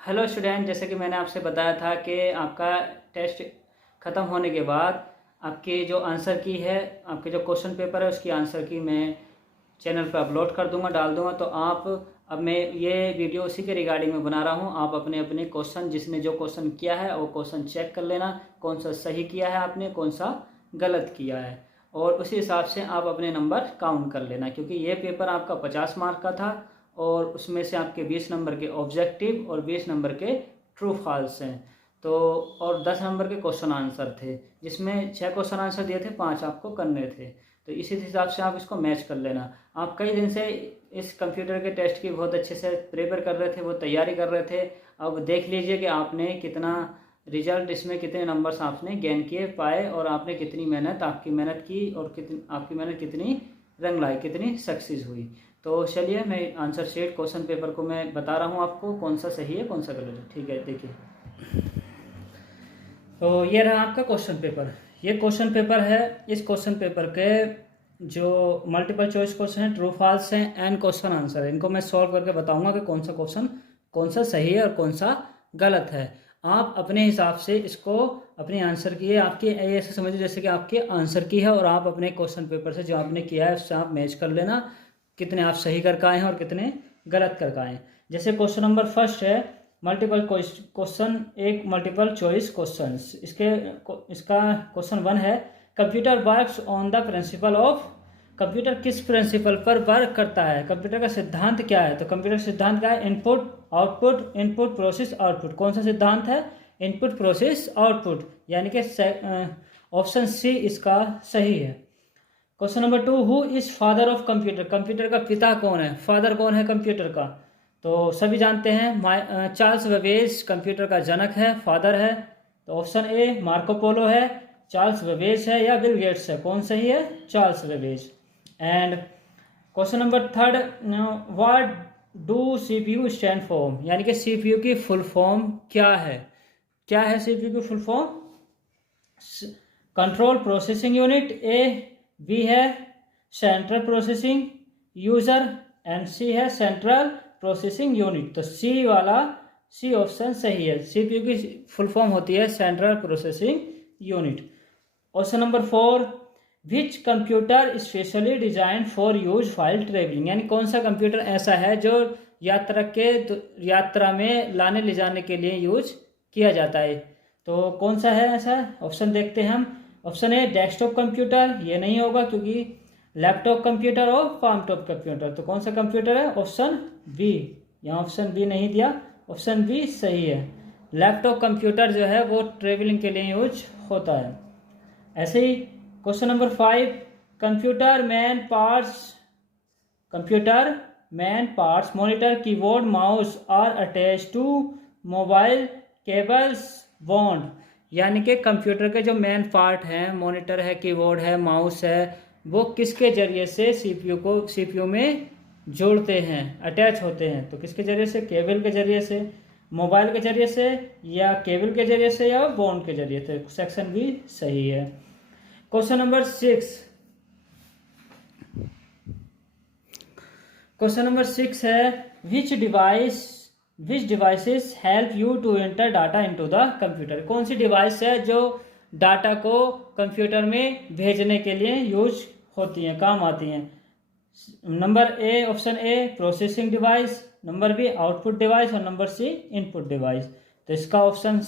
Hello student, जैसे कि मैंने आपसे बताया था कि आपका टेस्ट ख़त्म होने के बाद आपके जो आंसर की है, आपके जो क्वेश्चन पेपर है उसकी आंसर की मैं चैनल पर अपलोड कर दूंगा, डाल दूंगा। तो आप अब मैं ये वीडियो उसी के रिगार्डिंग में बना रहा हूँ। आप अपने अपने क्वेश्चन, जिसने जो क्वेश्चन किया है वो क्वेश्चन चेक कर लेना, कौन सा सही किया है आपने, कौन सा गलत किया है, और उसी हिसाब से आप अपने नंबर काउंट कर लेना। क्योंकि ये पेपर आपका 50 मार्क का था और उसमें से आपके 20 नंबर के ऑब्जेक्टिव और 20 नंबर के ट्रू फॉल्स हैं। तो और 10 नंबर के क्वेश्चन आंसर थे, जिसमें 6 क्वेश्चन आंसर दिए थे, 5 आपको करने थे। तो इसी हिसाब से आप इसको मैच कर लेना। आप कई दिन से इस कंप्यूटर के टेस्ट की बहुत अच्छे से प्रिपेयर कर रहे थे, वो तैयारी कर रहे थे। अब देख लीजिए कि आपने कितना रिजल्ट, इसमें कितने नंबर्स आपने गेन किए पाए, और आपने कितनी मेहनत, आपकी मेहनत की, और कितनी आपकी मेहनत कितनी रंग लाई, कितनी सक्सेस हुई। तो चलिए मैं आंसर शीट क्वेश्चन पेपर को मैं बता रहा हूँ आपको, कौन सा सही है कौन सा गलत है। ठीक है, देखिए। तो ये रहा आपका क्वेश्चन पेपर। ये क्वेश्चन पेपर है। इस क्वेश्चन पेपर के जो मल्टीपल चॉइस क्वेश्चन है, ट्रू फॉल्स हैं, एंड क्वेश्चन आंसर है, इनको मैं सॉल्व करके बताऊंगा कि कौन सा क्वेश्चन कौन सा सही है और कौन सा गलत है। आप अपने हिसाब से इसको अपने आंसर की है, आपकी ऐसे समझिए जैसे कि आपके आंसर की है, और आप अपने क्वेश्चन पेपर से जो आपने किया है उससे आप मैच कर लेना, कितने आप सही कर आए हैं और कितने गलत कर आए हैं। जैसे क्वेश्चन नंबर फर्स्ट है मल्टीपल क्वेश्चन, एक मल्टीपल चॉइस क्वेश्चन। इसका क्वेश्चन 1 है, computer works on the principle of. Computer किस प्रिंसिपल पर वर्क करता है, कंप्यूटर का सिद्धांत क्या है। तो कंप्यूटर सिद्धांत क्या है, input output, input process output. कौन सा सिद्धांत है, इनपुट प्रोसेस आउटपुट, यानी कि ऑप्शन सी इसका सही है। Question number 2, who is father of computer. Computer का पिता कौन है, फादर कौन है कंप्यूटर का। तो सभी जानते हैं चार्ल्स बेबेज कंप्यूटर का जनक है, फादर है। तो ऑप्शन ए मार्को पोलो है, चार्ल्स बेबेज है, या बिल गेट्स है। कौन सही है, Charles Babbage. And question number 3, what do CPU stand for, यानी कि सीपीयू की फुल फॉर्म क्या है। क्या है सीपीयू की full form, control processing unit. A, B है central processing user, and C है सेंट्रल प्रोसेसिंग यूनिट। तो सी वाला, सी ऑप्शन सही है। सीपीयू की फुल फॉर्म होती है central processing unit. Option number 4, which computer specially design for use file travelling, यानी कौन सा कंप्यूटर ऐसा है जो यात्रा में लाने ले जाने के लिए यूज किया जाता है। तो कौन सा है ऐसा, ऑप्शन देखते हैं हम। ऑप्शन ए डेस्कटॉप कंप्यूटर, ये नहीं होगा क्योंकि लैपटॉप कंप्यूटर और फार्मटॉप कंप्यूटर। तो कौन सा कंप्यूटर है, ऑप्शन बी। यहाँ ऑप्शन बी नहीं दिया, ऑप्शन बी सही है। लैपटॉप कंप्यूटर जो है वो ट्रेवलिंग के लिए यूज होता है। ऐसे ही question number 5, computer main parts monitor keyboard mouse are attached to mobile cables bond, यानी कि कंप्यूटर के जो मेन पार्ट हैं, मॉनिटर है, कीबोर्ड है, माउस है, वो किसके जरिए से सीपीयू में जोड़ते हैं, अटैच होते हैं। तो किसके जरिए से, केबल के जरिए से, मोबाइल के जरिए से, या केबल के जरिए से, या बॉन्ड के जरिए से। सेक्शन भी सही है। क्वेश्चन नंबर 6 है, which devices help you to enter data into the computer. कौन सी डिवाइस है जो डाटा को कंप्यूटर में भेजने के लिए यूज होती हैं, काम आती हैं। Number A, option A processing device, number B output device, और नंबर सी इनपुट डिवाइस। तो इसका ऑप्शन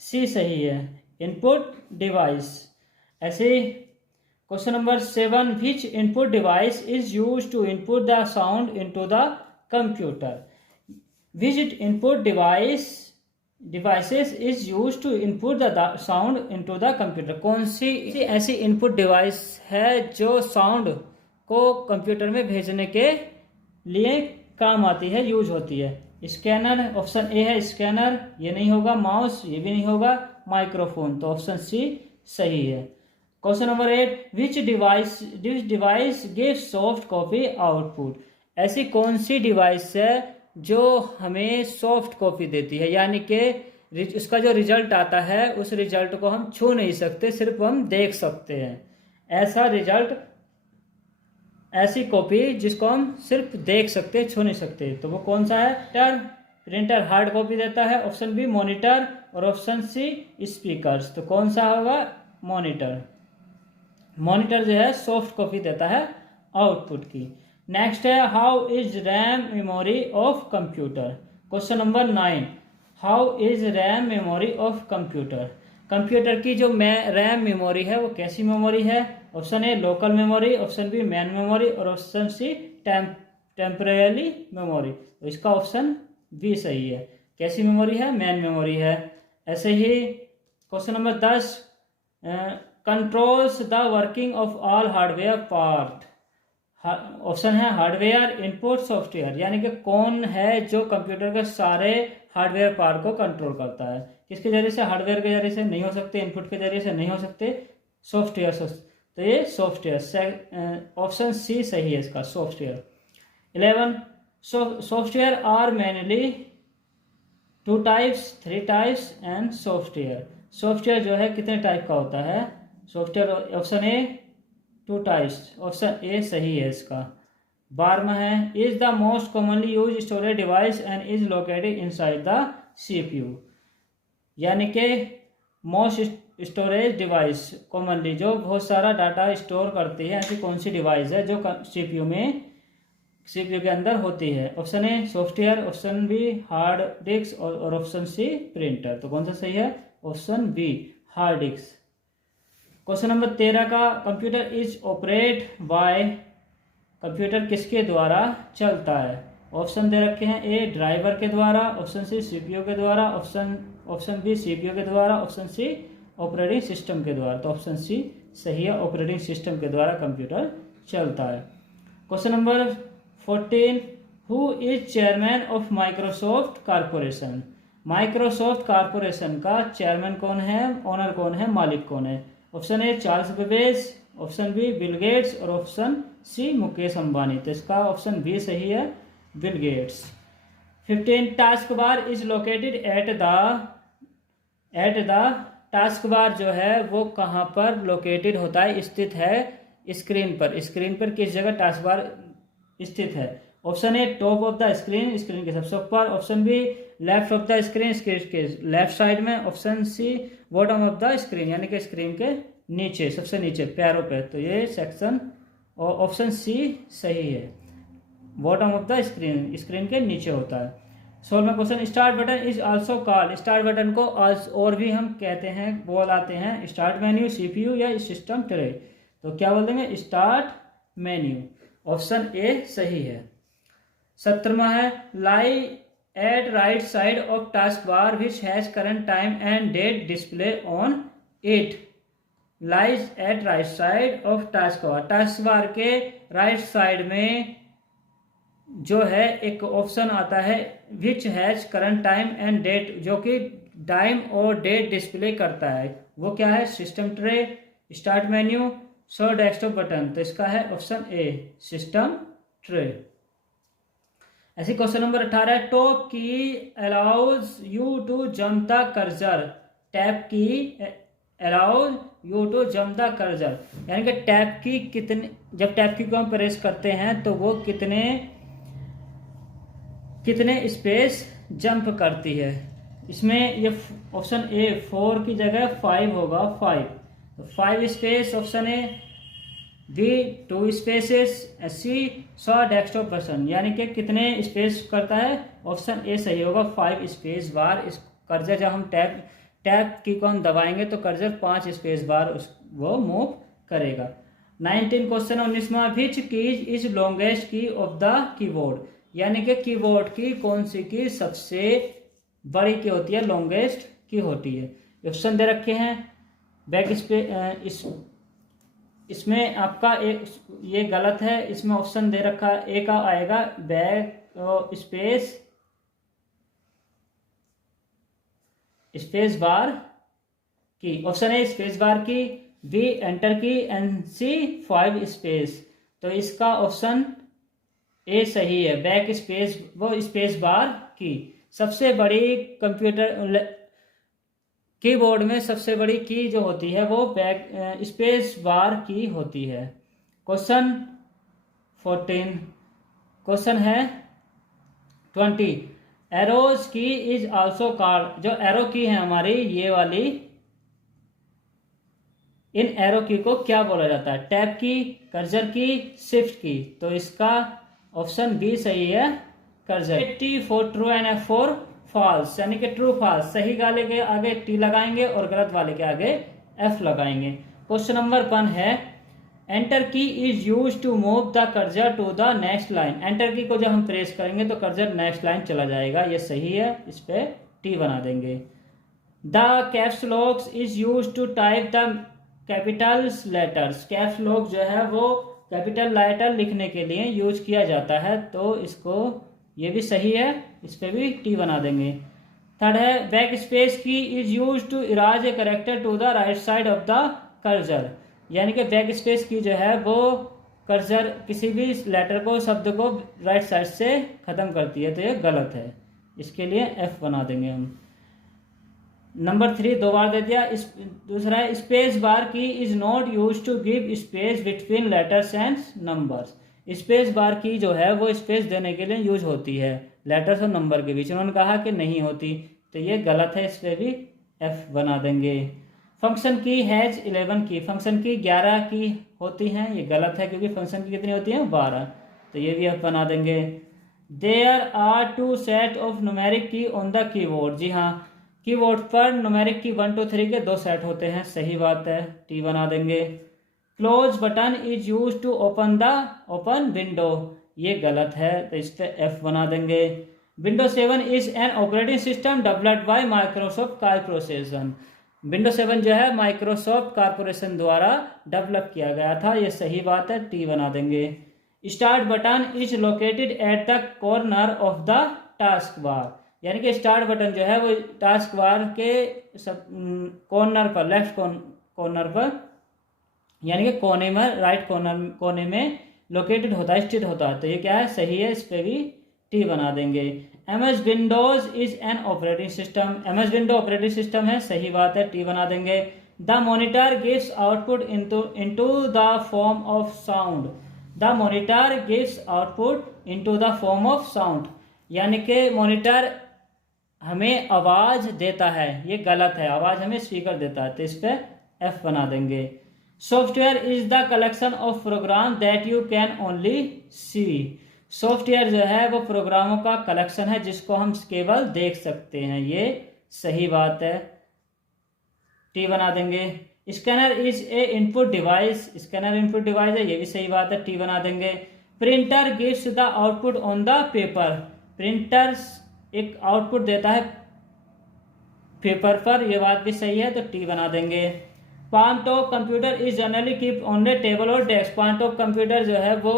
सी सही है, इनपुट डिवाइस। ऐसे question number 7, which input device is use to input the sound into the computer. Which input devices is use to input the sound into the computer. कौन सी ऐसी input device है जो sound को computer में भेजने के लिए काम आती है, यूज होती है। स्कैनर, ऑप्शन ए है स्कैनर, ये नहीं होगा। माउस, ये भी नहीं होगा। माइक्रोफोन, तो ऑप्शन सी सही है। क्वेश्चन नंबर 8, विच device give soft copy output. ऐसी कौन सी डिवाइस है जो हमें सॉफ्ट कॉपी देती है, यानी कि उसका जो रिजल्ट आता है उस रिजल्ट को हम छू नहीं सकते, सिर्फ हम देख सकते हैं। ऐसा रिजल्ट, ऐसी कॉपी जिसको हम सिर्फ देख सकते, छू नहीं सकते। तो वो कौन सा है, प्रिंटर हार्ड कॉपी देता है, ऑप्शन बी मॉनिटर और ऑप्शन सी स्पीकर्स। तो कौन सा होगा? मॉनिटर। मॉनिटर जो है सॉफ्ट कॉपी देता है आउटपुट की। नेक्स्ट है how is RAM memory of computer. Question number 9, how is RAM memory of computer. Computer की जो रैम मेमोरी है वो कैसी मेमोरी है? Option A local memory, option B main memory और ऑप्शन सी टेम्परेरी मेमोरी। तो इसका ऑप्शन बी सही है। कैसी मेमोरी है? मैन मेमोरी है। ऐसे ही question number 10, controls the working of all hardware part. Option है हार्डवेयर, इनपुट, सॉफ्टवेयर। यानी कि कौन है जो कंप्यूटर के सारे हार्डवेयर पार्ट को कंट्रोल करता है? किसके जरिए से? हार्डवेयर के जरिए से नहीं हो सकते, इनपुट के जरिए से नहीं हो सकते, सॉफ्टवेयर से। तो ये सॉफ्टवेयर, ऑप्शन सी सही है इसका, software. 11, software are mainly 2 types, 3 types and software. Software जो है कितने टाइप का होता है? Software option A 2 types, option A सही है इसका। 12वां है is the most commonly use storage device and is located inside the CPU। यानी कि मोस्ट स्टोरेज डिवाइस कॉमनली जो बहुत सारा डाटा स्टोर करती है, ऐसी कौन सी डिवाइस है जो CPU के अंदर होती है? Option A software, option B hard disk और ऑप्शन सी प्रिंटर। तो कौन सा सही है? Option B hard disk. Question number 13 का computer is operate by. Computer किसके द्वारा चलता है? ऑप्शन दे रखे हैं ए ड्राइवर के द्वारा, ऑप्शन सी CPU के द्वारा, ऑप्शन बी CPU के द्वारा, ऑप्शन सी ऑपरेटिंग सिस्टम के द्वारा। तो ऑप्शन सी सही है, ऑपरेटिंग सिस्टम के द्वारा कंप्यूटर चलता है। Question number 14, who is chairman of Microsoft corporation. Microsoft corporation का चेयरमैन कौन है, ओनर कौन है, मालिक कौन है? Option A Charles Babbage, option B Bill Gates और ऑप्शन सी मुकेश अंबानी। तो इसका ऑप्शन बी सही है, Bill Gates. 15, task bar is located at the task bar जो है वो कहाँ पर लोकेटेड होता है, स्थित है? स्क्रीन पर। स्क्रीन पर किस जगह टास्क बार स्थित है? Option A top of the screen, screen के सबसे ऊपर, option B left of the screen, screen के लेफ्ट साइड में, option C bottom of the screen यानी कि स्क्रीन के नीचे, सबसे नीचे पैरों पे। तो ये सेक्शन ऑप्शन सी सही है, bottom of the screen, screen के नीचे होता है। 16वां question, start button is also called. Start button को और भी हम कहते हैं, बोलाते हैं स्टार्ट मेन्यू, CPU या सिस्टम ट्रे। तो क्या बोल देंगे? Start menu. ऑप्शन ए सही है। 17वां है lie at right side of task bar which has current time and date display on it. Lies at right side of task bar. Task bar के right side में जो है एक option आता है which has current time and date, जो कि time और डेट डिस्प्ले करता है। वो क्या है? System tray, start menu, show desktop button. तो इसका है ऑप्शन ए सिस्टम ट्रे। ऐसे question number 18, top key allows you to jump the cursor. Tab key allows you to jump the cursor, यानी कि टैप की कितने, जब टैप की को हम प्रेस करते हैं तो वो कितने स्पेस जंप करती है? इसमें ये ऑप्शन ए 4 की जगह 5 होगा, 5। तो 5 space option A, B 2 spaces, C 100 desktop button, यानी कि कितने स्पेस करता है? ऑप्शन ए सही होगा, 5 स्पेस बार। इस कर्सर जब हम टैप की को हम दबाएंगे तो कर्सर 5 स्पेस बार वो मूव करेगा। 19 क्वेश्चन 19वां, which keys is longest key of the keyboard. यानी कि कीबोर्ड की कौन सी की सबसे बड़ी की होती है, लॉन्गेस्ट की होती है? ऑप्शन दे रखे हैं बैक स्पेस, इसमें आपका एक ये गलत है, इसमें ऑप्शन दे रखा ए का आएगा बैक स्पेस बार की। ऑप्शन ए स्पेस बार की, बी एंटर की एंड सी 5 स्पेस। तो इसका ऑप्शन ए सही है, बैक स्पेस, वो स्पेस बार की। सबसे बड़ी कंप्यूटर कीबोर्ड में सबसे बड़ी की जो होती है वो बैक स्पेस बार की होती है। क्वेश्चन 14, क्वेश्चन है 20, एरोज की इज आल्सो कॉल्ड, जो एरो की है हमारी ये वाली, इन एरो की को क्या बोला जाता है? टैब की, कर्सर की, शिफ्ट की। तो इसका ऑप्शन बी सही है, cursor. T for true and F for false, यानी कि ट्रू फॉल्स, सही वाले के आगे टी लगाएंगे और गलत वाले के आगे एफ लगाएंगे। क्वेश्चन नंबर 1 है enter key is use to move the cursor to the next line. Enter key को जब हम प्रेस करेंगे तो कर्सर नेक्स्ट लाइन चला जाएगा, ये सही है, इस पे टी बना देंगे। The caps lock is use to type the capitals letters, caps lock जो है वो कैपिटल लेटर लिखने के लिए यूज किया जाता है, तो इसको ये भी सही है, इस पे भी टी बना देंगे। थर्ड है back space key is use to erase a character to the right side of the cursor, यानी कि बैक स्पेस की जो है वो कर्सर किसी भी लेटर को, शब्द को राइट साइड से खत्म करती है, तो ये गलत है, इसके लिए एफ बना देंगे हम। नंबर 3 दो बार दे दिया। दूसरा है space bar key is not use to give space between letters and numbers. Space bar key जो है वो स्पेस देने के लिए यूज होती है लेटर्स और नंबर के बीच, उन्होंने कहा कि नहीं होती, तो ये गलत है, इस पर भी एफ बना देंगे। फंक्शन की हैज 11 की, फंक्शन की 11 की होती हैं, ये गलत है क्योंकि फंक्शन की कितनी होती है 12, तो ये भी एफ बना देंगे। There are 2 set of numeric key on the keyboard, जी हाँ, कीबोर्ड पर न्यूमेरिक की 1 2 3 के 2 सेट होते हैं, सही बात है, टी बना देंगे। Close button is use to open window, ये गलत है, तो इस पे एफ बना देंगे। Window 7 is an operating system developed by Microsoft corporation, window 7 जो है माइक्रोसॉफ्ट कॉर्पोरेशन द्वारा डेवलप किया गया था, ये सही बात है, टी बना देंगे। Start button is located at the corner of the task बार, यानी कि स्टार्ट बटन जो है वो टास्क बार के कॉर्नर पर, लेफ्ट कॉर्नर पर, यानी कि कोने में, राइट कोने में लोकेटेड होता है, स्थित होता है, तो ये क्या है, सही है, इस पे भी टी बना देंगे। MS Windows is an operating system, MS window operating system है, सही बात है, टी बना देंगे। The monitor gives output into the form of sound, the monitor gives output into the form of sound, यानी कि मॉनिटर हमें आवाज देता है, ये गलत है, आवाज हमें स्पीकर देता है, तो इस पे एफ बना देंगे। Software is the collection of program that you can only see, software जो है वो प्रोग्रामों का कलेक्शन है जिसको हम केवल देख सकते हैं, ये सही बात है, टी बना देंगे। Scanner is a input device, scanner input device है, ये भी सही बात है, टी बना देंगे। Printer gives the output on the paper, printer एक आउटपुट देता है पेपर पर, यह बात भी सही है, तो टी बना देंगे। Palm top computer is generally keep on the table और डेस्क, पाम टॉप कंप्यूटर जो है वो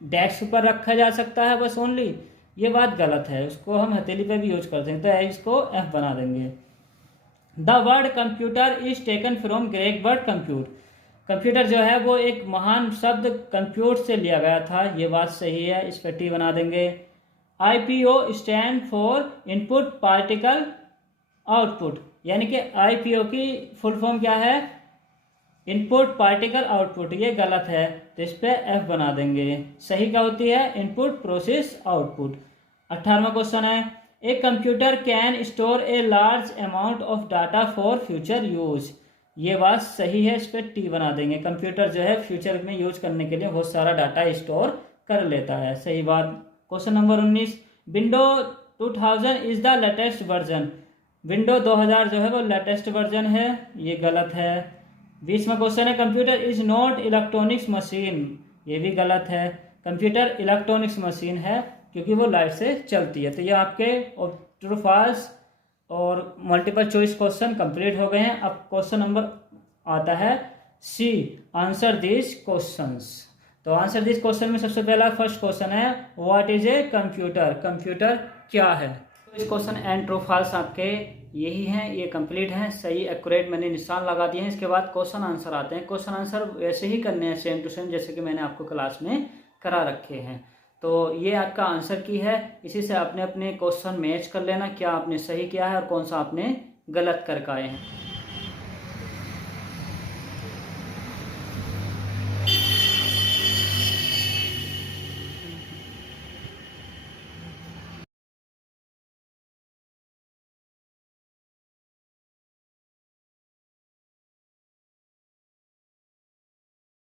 डेस्क पर रखा जा सकता है बस ओनली, ये बात गलत है, उसको हम हथेली पे भी यूज करते हैं, तो इसको एफ बना देंगे। The word computer is taken from great word compute, computer जो है वो एक महान शब्द कंप्यूट से लिया गया था, ये बात सही है, इस पर टी बना देंगे। IPO stand for input particle output, यानी कि IPO की फुल फॉर्म क्या है, इनपुट पार्टिकल आउटपुट, ये गलत है, तो इस पे एफ बना देंगे। सही क्या होती है, इनपुट प्रोसेस आउटपुट। 18वां क्वेश्चन है a computer can store a large amount of data for future use, ये बात सही है, इस पे टी बना देंगे। कंप्यूटर जो है फ्यूचर में यूज करने के लिए बहुत सारा डाटा स्टोर कर लेता है, सही बात। Question number 19 window 2000 is the latest version, window 2000 जो है वो लेटेस्ट वर्जन है, ये गलत है। 20वां क्वेश्चन है computer is not electronics machine, ये भी गलत है, कंप्यूटर इलेक्ट्रॉनिक्स मशीन है क्योंकि वो लाइट से चलती है। तो ये आपके ट्रू फॉल्स और मल्टीपल चॉइस क्वेश्चन कंप्लीट हो गए हैं। अब क्वेश्चन नंबर आता है सी, आंसर दिस क्वेश्चंस। तो आंसर दिस क्वेश्चन में सबसे पहला फर्स्ट क्वेश्चन है what is a computer, computer क्या है। तो इस क्वेश्चन एंड ट्रू फॉल्स आपके यही हैं, ये कंप्लीट हैं, सही एक्यूरेट मैंने निशान लगा दिए हैं। इसके बाद क्वेश्चन आंसर आते हैं, क्वेश्चन आंसर वैसे ही करने हैं सेम टू सेम जैसे कि मैंने आपको क्लास में करा रखे हैं। तो ये आपका आंसर की है, इसी से आपने अपने क्वेश्चन मैच कर लेना, क्या आपने सही किया है और कौन सा आपने गलत करके आए हैं।